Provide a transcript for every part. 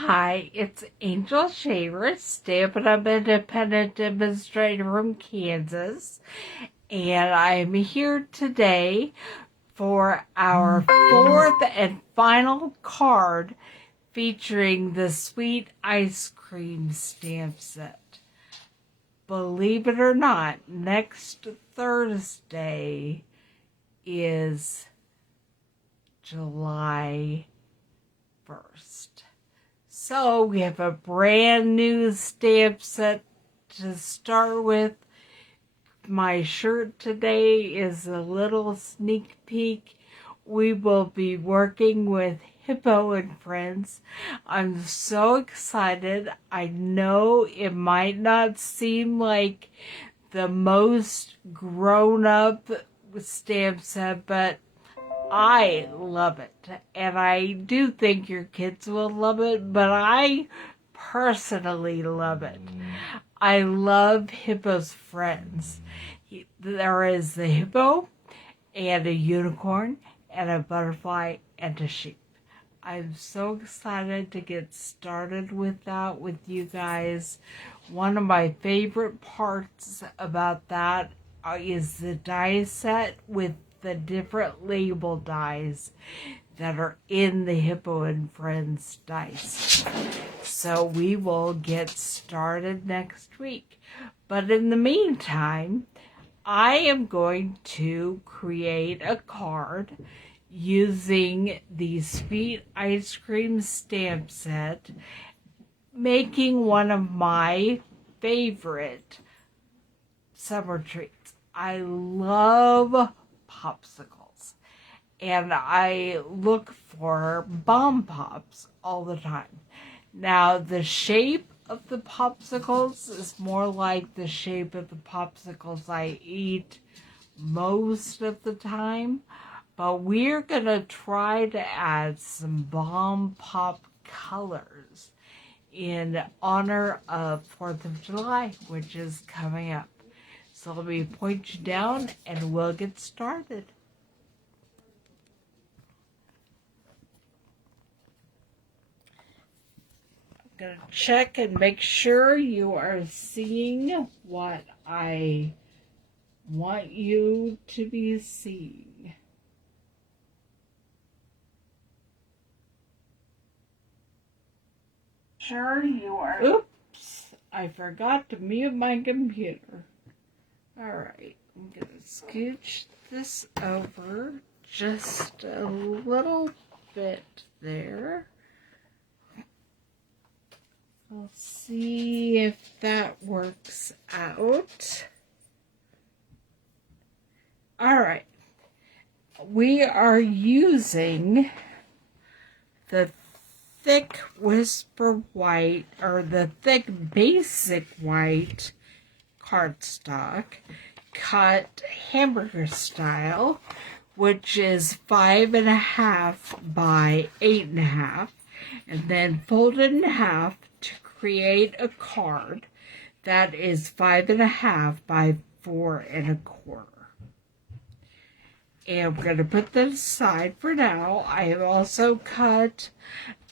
Hi, it's Angel Shaver, Stampin' Up Independent Demonstrator from Kansas, and I'm here today for our fourth and final card featuring the Sweet Ice Cream stamp set. Believe it or not, next Thursday is July 1st. So we have a brand new stamp set to start with. My shirt today is a little sneak peek. We will be working with Hippo and Friends. I'm so excited. I know it might not seem like the most grown-up stamp set, but I love it, and I do think your kids will love it, but I personally love it. I love Hippo's friends. There is the hippo, and a unicorn, and a butterfly, and a sheep. I'm so excited to get started with that with you guys. One of my favorite parts about that is the die set with the different label dies that are in the Hippo and Friends dice. So we will get started next week. But in the meantime, I am going to create a card using the Sweet Ice Cream stamp set, making one of my favorite summer treats. I love popsicles, and I look for bomb pops all the time. Now, the shape of the popsicles is more like the shape of the popsicles I eat most of the time, but we're gonna try to add some bomb pop colors in honor of 4th of July, which is coming up. So let me point you down and we'll get started. I'm going to check and make sure you are seeing what I want you to be seeing. Sure you are. Oops, I forgot to mute my computer. Alright, I'm going to scooch this over just a little bit there. We'll see if that works out. Alright, we are using the thick Whisper White, or the thick Basic White cardstock, cut hamburger style, which is 5.5 by 8.5, and then folded in half to create a card that is 5.5 by 4.25. And we're going to put that aside for now. I have also cut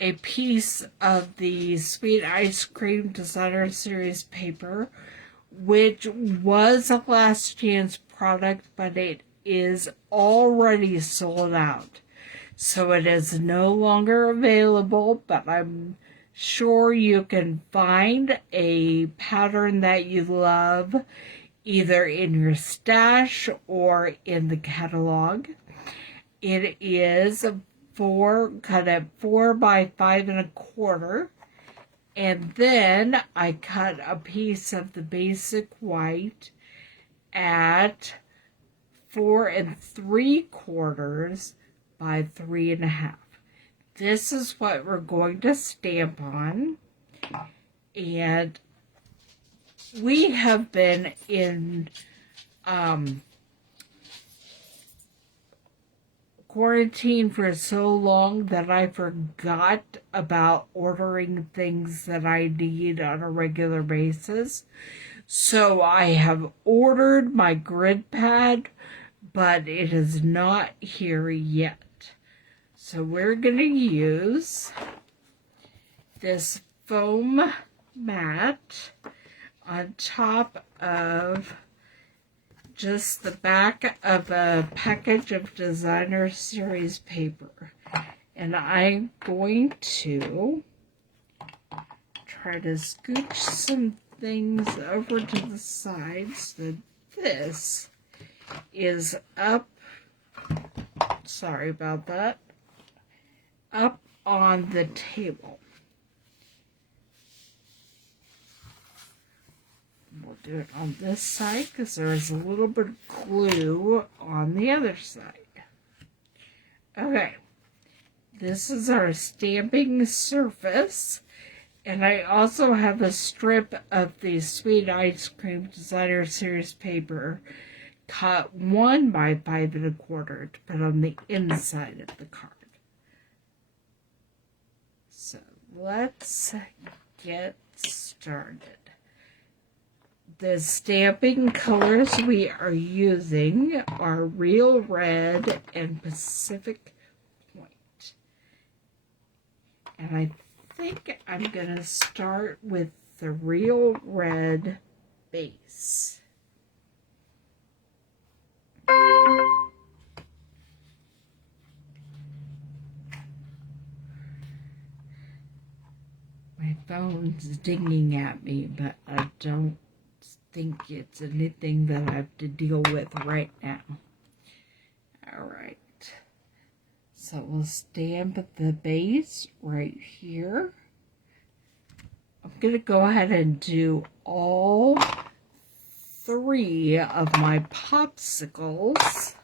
a piece of the Sweet Ice Cream Designer Series paper, which was a last chance product, but it is already sold out. So it is no longer available, but I'm sure you can find a pattern that you love either in your stash or in the catalog. It is cut at 4 by 5.25. And then I cut a piece of the Basic White at 4.75 by 3.5. This is what we're going to stamp on. And we have been in quarantine for so long that I forgot about ordering things that I need on a regular basis. So I have ordered my grid pad, but it is not here yet. So we're going to use this foam mat on top of just the back of a package of designer series paper. And I'm going to try to scooch some things over to the side so that this is up, sorry about that, up on the table. We'll do it on this side because there's a little bit of glue on the other side. Okay, this is our stamping surface, and I also have a strip of the Sweet Ice Cream Designer Series paper cut 1 by 5 1/4 to put on the inside of the card. So let's get started. The stamping colors we are using are Real Red and Pacific Point. And I think I'm going to start with the Real Red base. My phone's dinging at me, but I don't think it's anything that I have to deal with right now. Alright, so we'll stamp the base right here. I'm going to go ahead and do all 3 of my popsicles,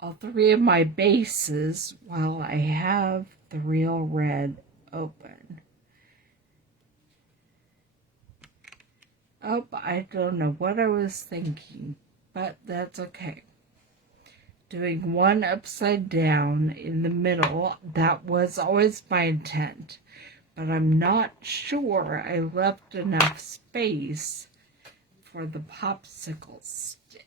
all 3 of my bases, while I have the Real Red open. Oh, I don't know what I was thinking, but that's okay. Doing 1 upside down in the middle, that was always my intent, but I'm not sure I left enough space for the popsicle stick.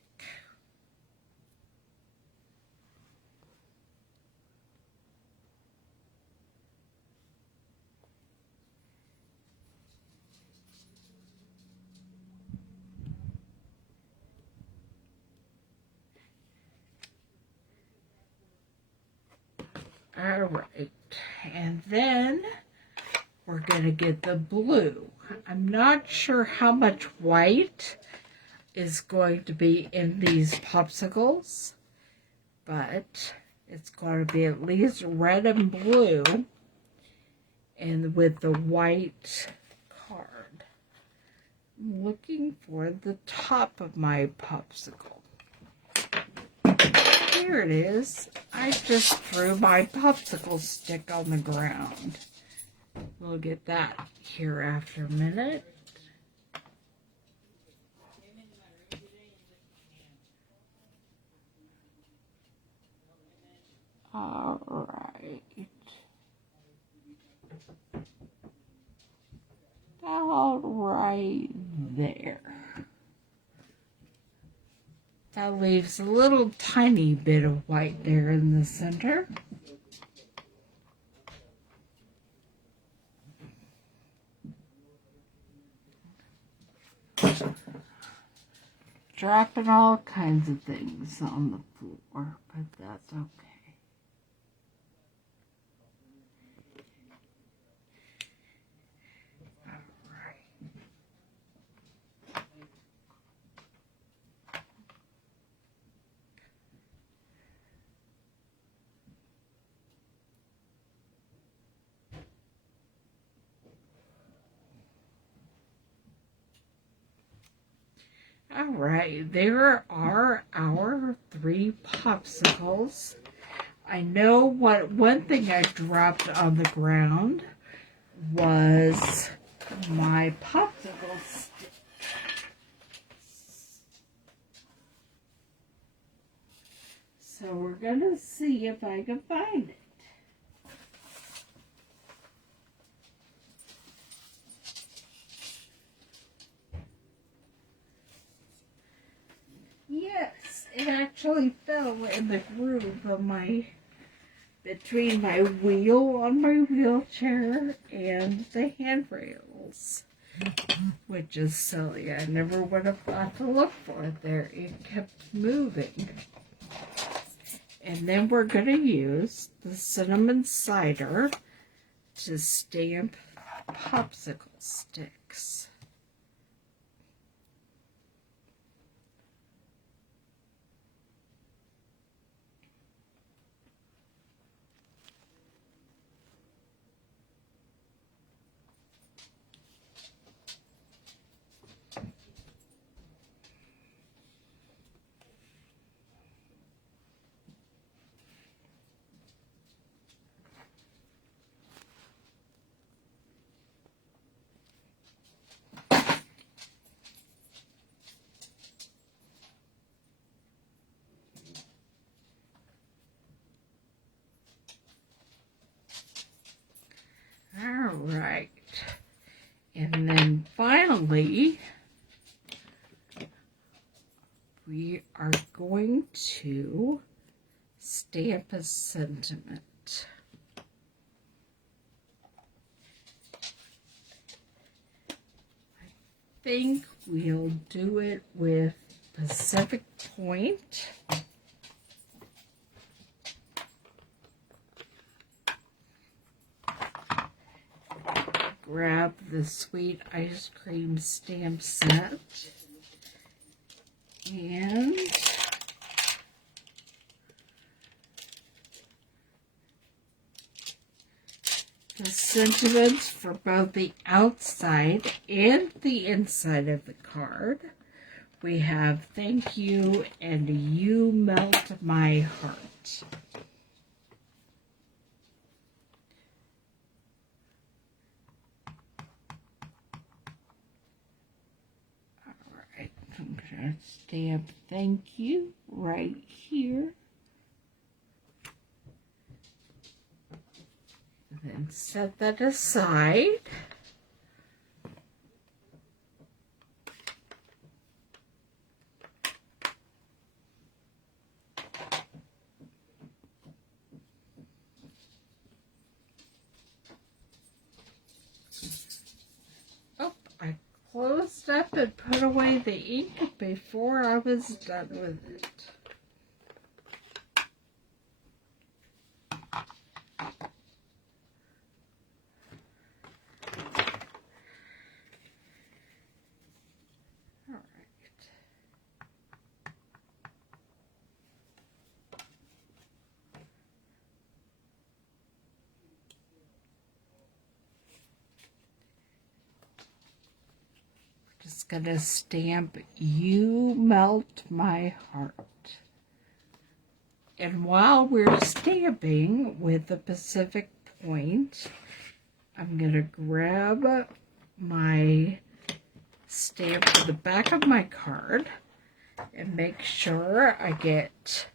Alright, and then we're going to get the blue. I'm not sure how much white is going to be in these popsicles, but it's going to be at least red and blue, and with the white card. I'm looking for the top of my popsicle. Here it is. I just threw my popsicle stick on the ground. We'll get that here after a minute. All right. About right there. That leaves a little tiny bit of white there in the center. Dropping all kinds of things on the floor, but that's okay. Alright, there are our 3 popsicles. I know one thing I dropped on the ground was my popsicle stick. So we're going to see if I can find it. Yes, it actually fell in the groove of my between my wheel on my wheelchair and the handrails, which is silly. I never would have thought to look for it there. It kept moving. And then we're going to use the cinnamon cider to stamp popsicle sticks. All right, and then finally, we are going to stamp a sentiment. I think we'll do it with Pacific Point. Grab the sweet ice cream stamp set and the sentiments for both the outside and the inside of the card. We have thank you and you melt my heart. I'm going to stamp thank you right here. And then set that aside. Oh, I closed up and put away the ink before I was done with it. All right. Just gonna stamp you melt my heart. And while we're stamping with the Pacific Point, I'm gonna grab my stamp to the back of my card and make sure I get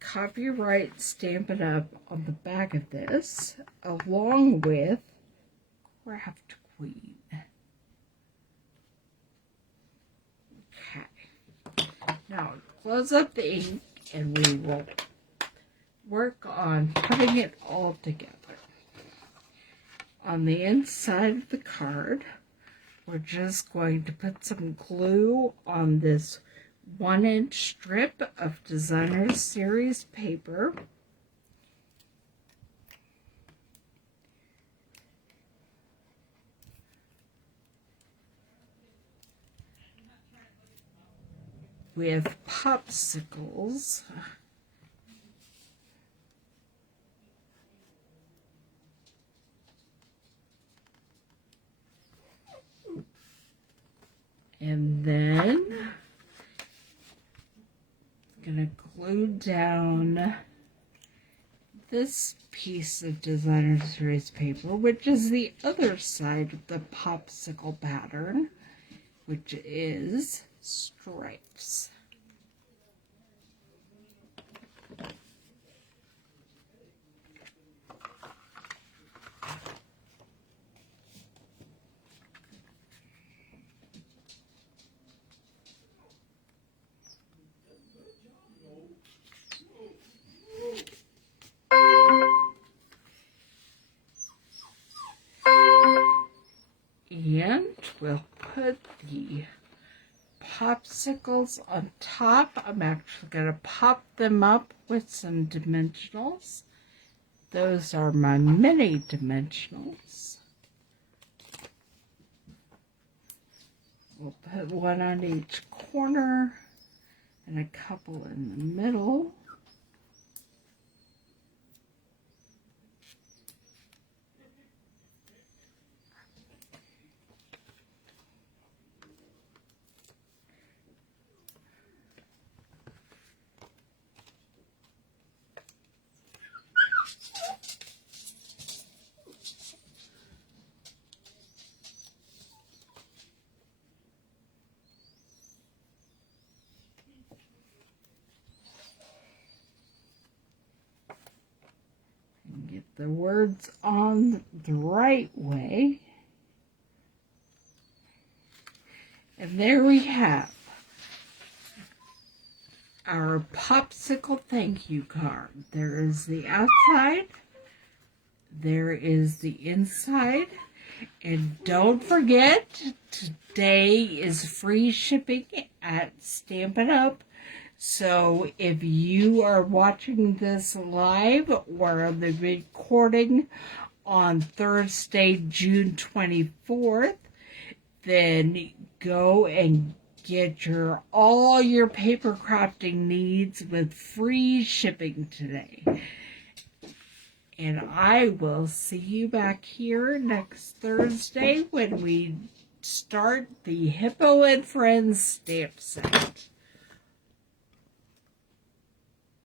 copyright Stampin' Up on the back of this, along with Craft Queen. Okay. Now close up the ink and we will work on putting it all together. On the inside of the card, we're just going to put some glue on this 1-inch strip of Designer Series paper. With Popsicles. And then I'm going to glue down this piece of Designer Series paper, which is the other side of the popsicle pattern, which is stripes. And we'll put the popsicles on top. I'm actually going to pop them up with some dimensionals. Those are my mini dimensionals. We'll put one on each corner and a couple in the middle. Get the words on the right way. And there we have our popsicle thank you card. There is the outside, there is the inside, and don't forget, today is free shipping at Stampin' Up. So if you are watching this live or the recording on Thursday, June 24th, then go and get all your paper crafting needs with free shipping today. And I will see you back here next Thursday when we start the Hippo and Friends stamp set.